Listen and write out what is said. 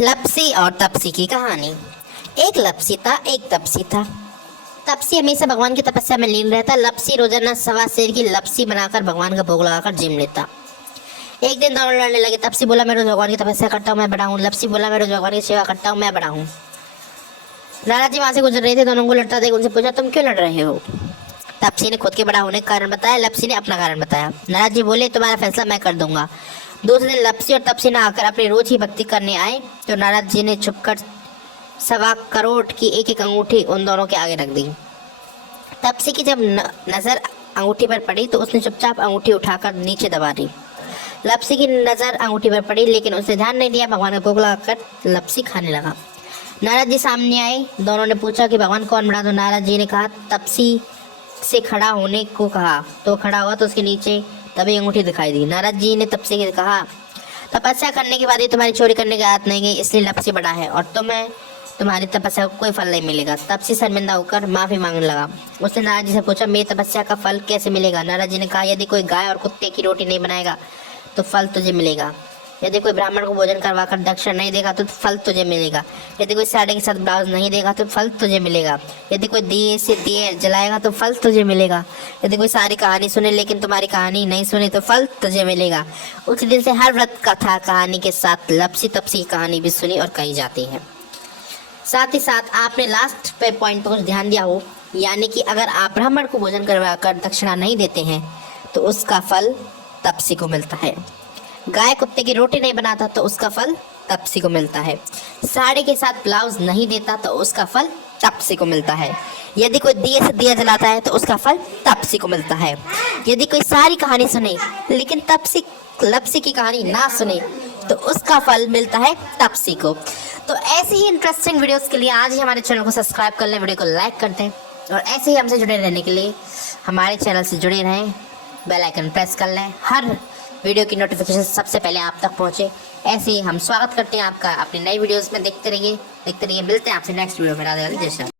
लपसी और तपसी की कहानी। एक लपसी था, एक तपसी था। तपसी हमेशा भगवान की तपस्या में लीन रहता। लपसी रोजाना सवा सेर की लपसी बनाकर भगवान का भोग लगाकर जिम लेता। एक दिन दोनों लड़ने लगे। तपसी बोला, मैं रोज भगवान की तपस्या करता हूँ, मैं बड़ा हूँ। लपसी बोला, मैं रोज भगवान की सेवा करता हूँ, मैं बड़ा हूँ। नारद जी वहां से गुजर रहे थे, दोनों को लड़ता देख उनसे पूछा, तुम क्यों लड़ रहे हो? तपसी ने खुद के बड़ा होने का कारण बताया, लपसी ने अपना कारण बताया। नारद जी बोले, तुम्हारा फैसला मैं कर दूंगा। दूसरे दिन लपसी और तपसी नहाकर अपनी रोज ही भक्ति करने आए तो नारद जी ने छुपकर 1.25 करोड़ की एक एक अंगूठी उन दोनों के आगे रख दी। तपसी की जब नजर अंगूठी पर पड़ी तो उसने चुपचाप अंगूठी उठाकर नीचे दबा दी। लपसी की नजर अंगूठी पर पड़ी लेकिन उसने ध्यान नहीं दिया। भगवान का भोग लगाकर लपसी खाने लगा। नारद जी सामने आए। दोनों ने पूछा कि भगवान कौन बड़ा? तो नारद जी ने कहा, तपसी से खड़ा होने को कहा तो खड़ा हुआ तो उसके नीचे तभी अंगूठी दिखाई दी। नारद जी ने तपसी से कहा, तपस्या करने के बाद ही तुम्हारी चोरी करने की आदत नहीं गई, इसलिए लपसी बड़ा है और तुम्हारी तपस्या को कोई फल नहीं मिलेगा। तपसी शर्मिंदा होकर माफी मांगने लगा। उसने नारद जी से पूछा, मेरी तपस्या का फल कैसे मिलेगा? नारद जी ने कहा, यदि कोई गाय और कुत्ते की रोटी नहीं बनाएगा तो फल तुझे मिलेगा। यदि कोई ब्राह्मण को भोजन करवाकर दक्षिणा नहीं देगा तो फल तुझे मिलेगा। यदि कोई साड़ी के साथ ब्लाउज नहीं देगा तो फल तुझे मिलेगा। यदि कोई दिए से दिए जलाएगा तो फल तुझे मिलेगा। यदि कोई सारी कहानी सुने लेकिन तुम्हारी कहानी नहीं सुने तो फल तुझे मिलेगा। उसी दिन से हर व्रत कथा कहानी के साथ लपसी तपसी की कहानी भी सुनी और कही जाती है। साथ ही साथ आपने लास्ट पे पॉइंट पर कुछ ध्यान दिया हो, यानी कि अगर आप ब्राह्मण को भोजन करवाकर दक्षिणा नहीं देते हैं तो उसका फल तपसी को मिलता है। गाय कुत्ते की रोटी नहीं बनाता तो उसका फल तपसी को मिलता है। साड़ी के साथ ब्लाउज नहीं देता तो उसका फल तपसी को मिलता है। यदि कोई दिए से दिया जलाता है तो उसका फल तपसी को मिलता है। यदि कोई सारी कहानी सुने लेकिन लपसी की कहानी ना सुने तो उसका फल मिलता है तपसी को। तो ऐसे ही इंटरेस्टिंग वीडियोस के लिए आज ही हमारे चैनल को सब्सक्राइब कर लें, वीडियो को लाइक कर दें और ऐसे ही हमसे जुड़े रहने के लिए हमारे चैनल से जुड़े रहें। बेल आइकन प्रेस कर लें, हर वीडियो की नोटिफिकेशन सबसे पहले आप तक पहुंचे। ऐसे ही हम स्वागत करते हैं आपका अपनी नई वीडियोस में। देखते रहिए। मिलते हैं आपसे नेक्स्ट वीडियो में। राधे राधे, जय श्री राम।